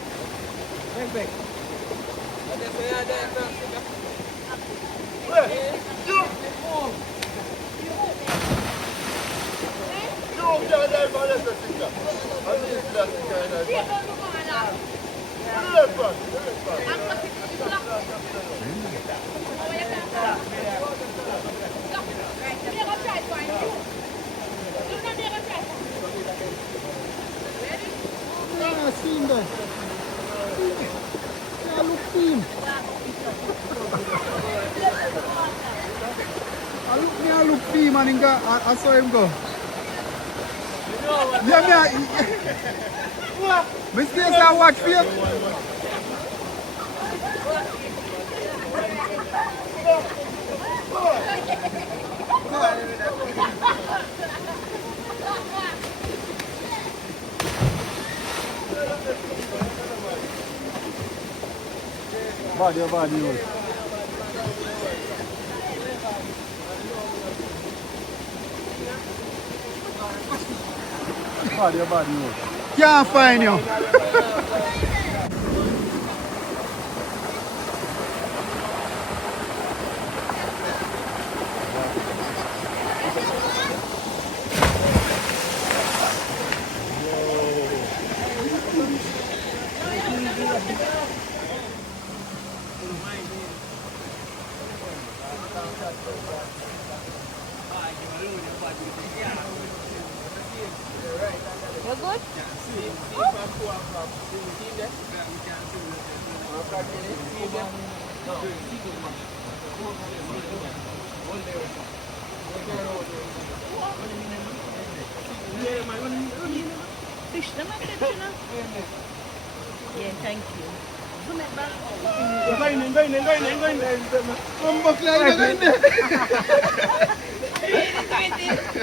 Yeah, seen that. Yeah, look him. I look him and him go, I saw him go. Yeah, me stay and watch for you. Body. Your body, you. Can't find you. You good? Fish them and catch, you know? Yeah, thank you. Come back. Come back like you're going there.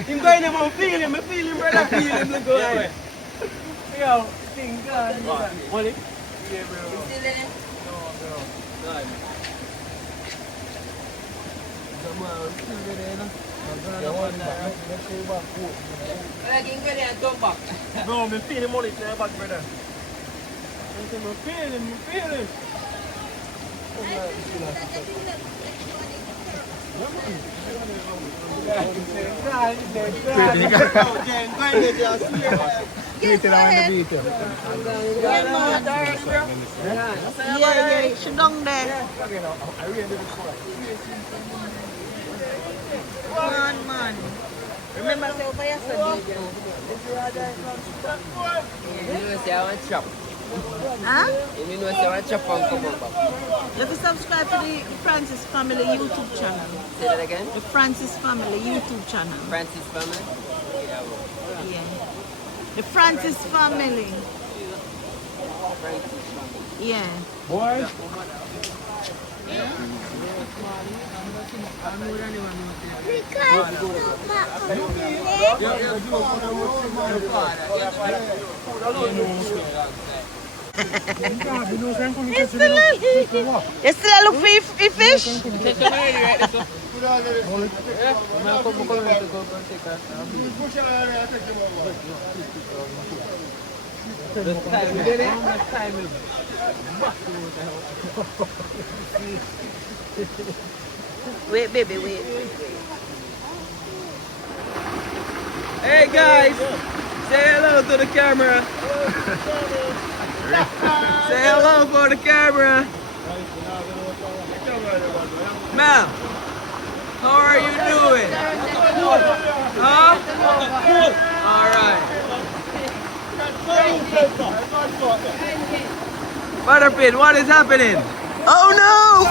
I'm going there, I'm feeling, brother, feeling, look away. Yo, thank God. What? Yeah, bro. You still there? No, bro. God. Come on, still there, you know? Bro, I'm feeling money in my back, brother. I'm feeling. Yeah, she down there. Man. Remember say over yesterday. You know, say I want chop. Huh? You know, say I want chop and come on back. You have to subscribe to the Francis Family YouTube channel. Say that again? The Francis Family YouTube channel. Francis family? Yeah. The Francis Family. Yeah. Boy. You still look for fish? Wait, baby, wait. Hey guys, say hello to the camera. Say hello for the camera. Ma'am, how are you doing? Huh? All right. Butterpin, what is happening? Oh no!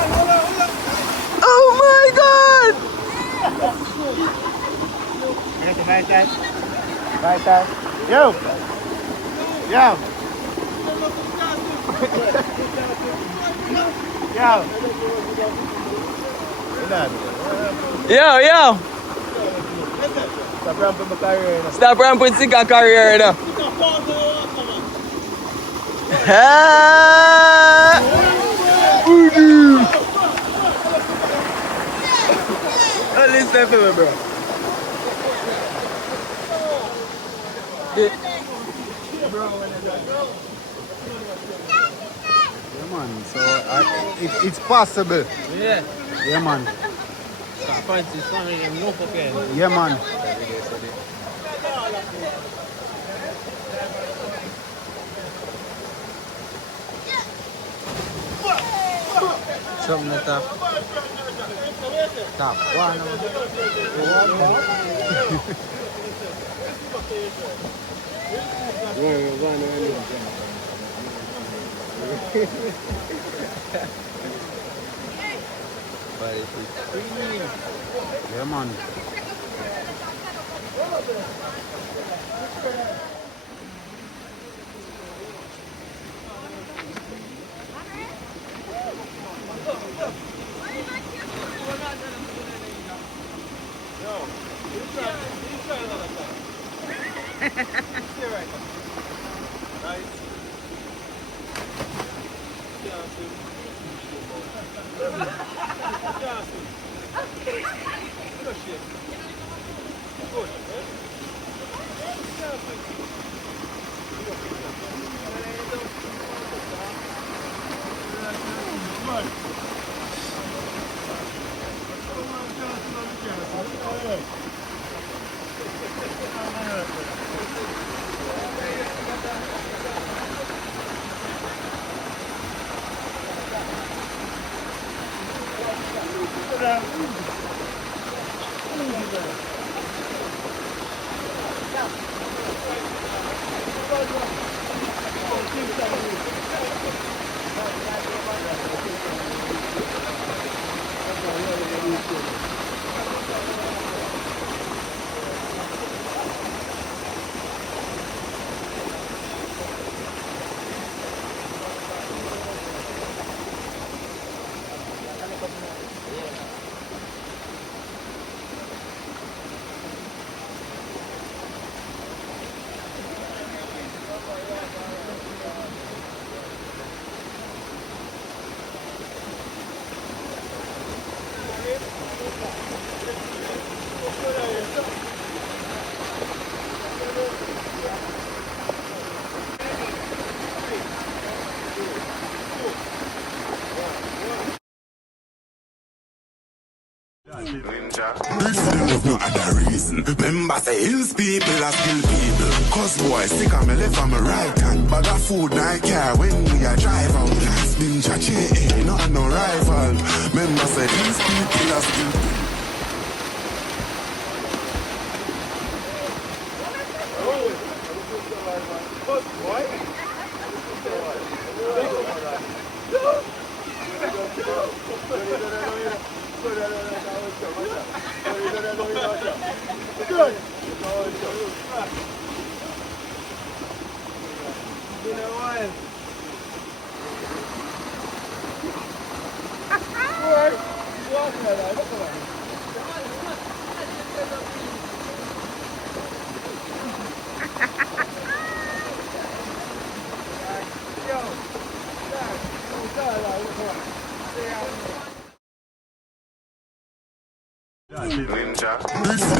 Oh my God! Yo! Yo! Stop ramping Sika career now. Listen to me, bro. Yeah, man. So it's possible. Yeah. Yeah, man. Francis family, no fucking. Yeah, man. Something like that. Top one. Yeah, man. If no other reason. Remember say hills people are still people. Cause boy sick on me left on my right hand. Bag of food I care when we are drive out. Ninja chain, not no rival. Remember say hills people are still people.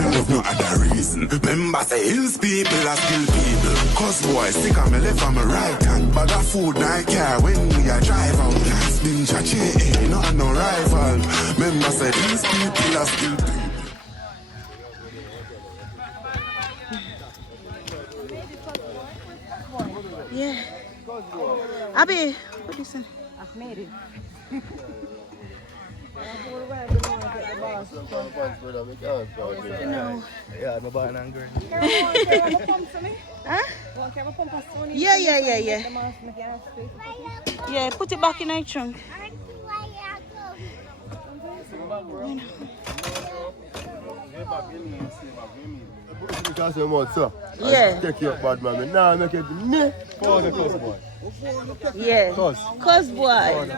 If no other reason. Remember say hills people are still people. Cause boy sick on me left on my right hand. Bag of food I care when we are drive out. Ninja chain, not no rival. Remember say hills people are still people. Yeah. Abby, what do you say? I've made it. No. Yeah, my button and girl. Huh? Yeah. Yeah, put it back in our trunk. Because you want so. Yeah. Take your bad man. Nah, make it me. Cause the cause boy. Yeah. Cause boy.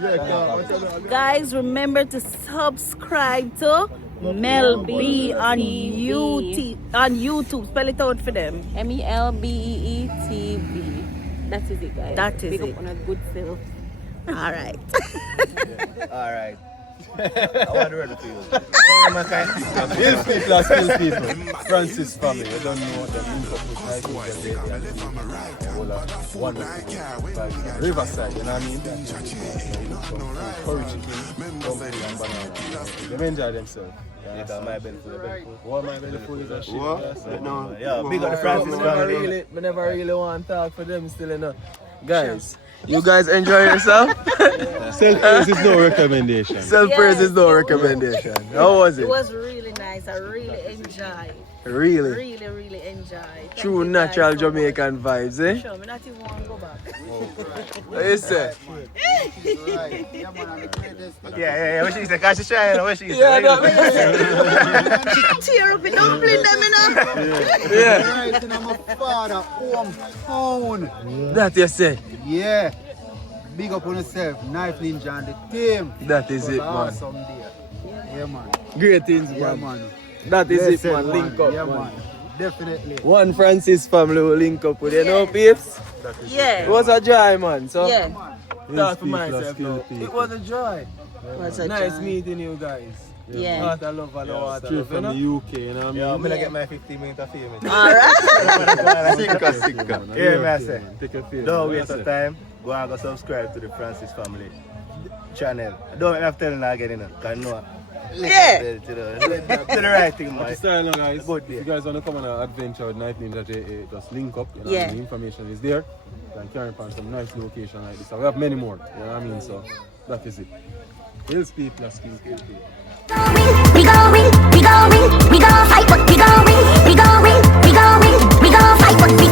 Yeah, Guys, remember to subscribe to Mel B on YouTube. Spell it out for them. MELBEETV. That is it, guys. That is Big it. up on a good self. All right. Alright. I want to read it to you. Hills people are still people. Francis family, you don't know what the link up with nice things that they wonderful. Riverside, you know what I mean? Curry chicken, dumpling and banana. They enjoy themselves. Yeah, my belly full. What my belly full is a shit. No. Yeah, big up the Francis family. We never really want to talk for them still enough. Guys, you guys enjoy yourself? Self-praise is no recommendation. Self-praise is no recommendation. How was it? It was really nice. I really enjoyed. Really? Really enjoyed. True natural Jamaican vibes, eh? Sure, I not even want to go back. What you say? Yeah. What she say? Cause she trying. What she say? Yeah, no. Tear up the dumpling them, you know? Yeah. Right in my father hometown. That you say? Yeah. Big up on yourself, Knife Ninja and the team. That is it, man. Awesome day. Yeah, man. Great things, man. Yeah, man. That is it, Blessed, man. Link up, yeah, man. Definitely. One Francis family will link up with you, know, peeps? Yeah. It was a joy, man. So, Yeah. talk for myself now. It was a joy. Was a Nice joy. meeting you guys. Yeah. Heart of love and heart of love. From the UK, you know what I mean? Yeah, I'm gonna get my 15 minutes of fame. Alright. Yeah, man, I say. Take your fame. Don't waste your time. Go and go subscribe to the Francis family. channel. Don't have to tell them again, you know. Because no. Yeah. Do the right thing, man. Just tell you guys, Good if day. you guys want to come on an adventure with Night Ninja JA, just link up. You know, Yeah. the information is there. You can carry on some nice location like this. And we have many more. You know what I mean? So that is it. Hills people are skill people. We go win, we go win, we go fight, but we go win, we go win, we go win, we go fight, but we